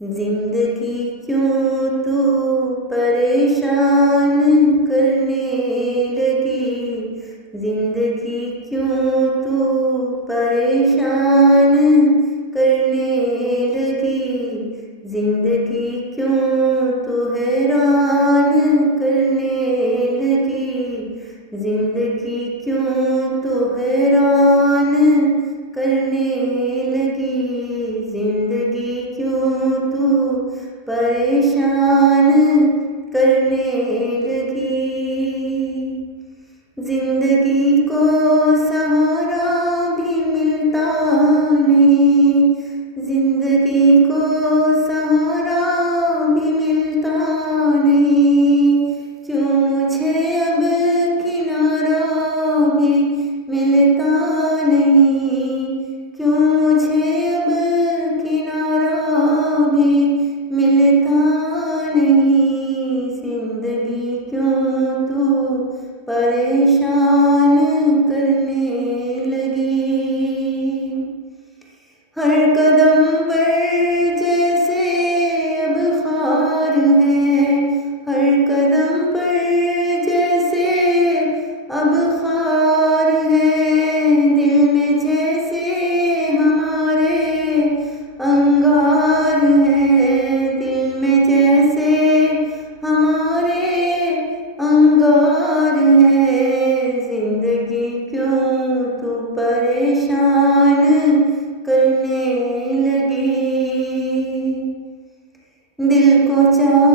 जिंदगी क्यों तू परेशान करने लगी, जिंदगी क्यों तू परेशान करने लगी, जिंदगी क्यों तू हैरान करने लगी, जिंदगी क्यों तू हैरान करने लगी, जिंदगी क्यों तू परेशान करने लगी। जिंदगी को सहारा भी मिलता नहीं, जिंदगी को सहारा भी मिलता नहीं, क्यों मुझे अब किनारा भी मिलता नहीं, क्यों मुझे अब किनारा भी मिलता नहीं, जिंदगी क्यों तू परेशान करने लगी। हर कदम पर जैसे अब खार है, हर कदम पर जैसे अब खार है, दिल में जैसे हमारे अंगार है, दिल में जैसे हमारे अंगार है, जिंदगी क्यों तू परेशान करने लगी। दिल को चाह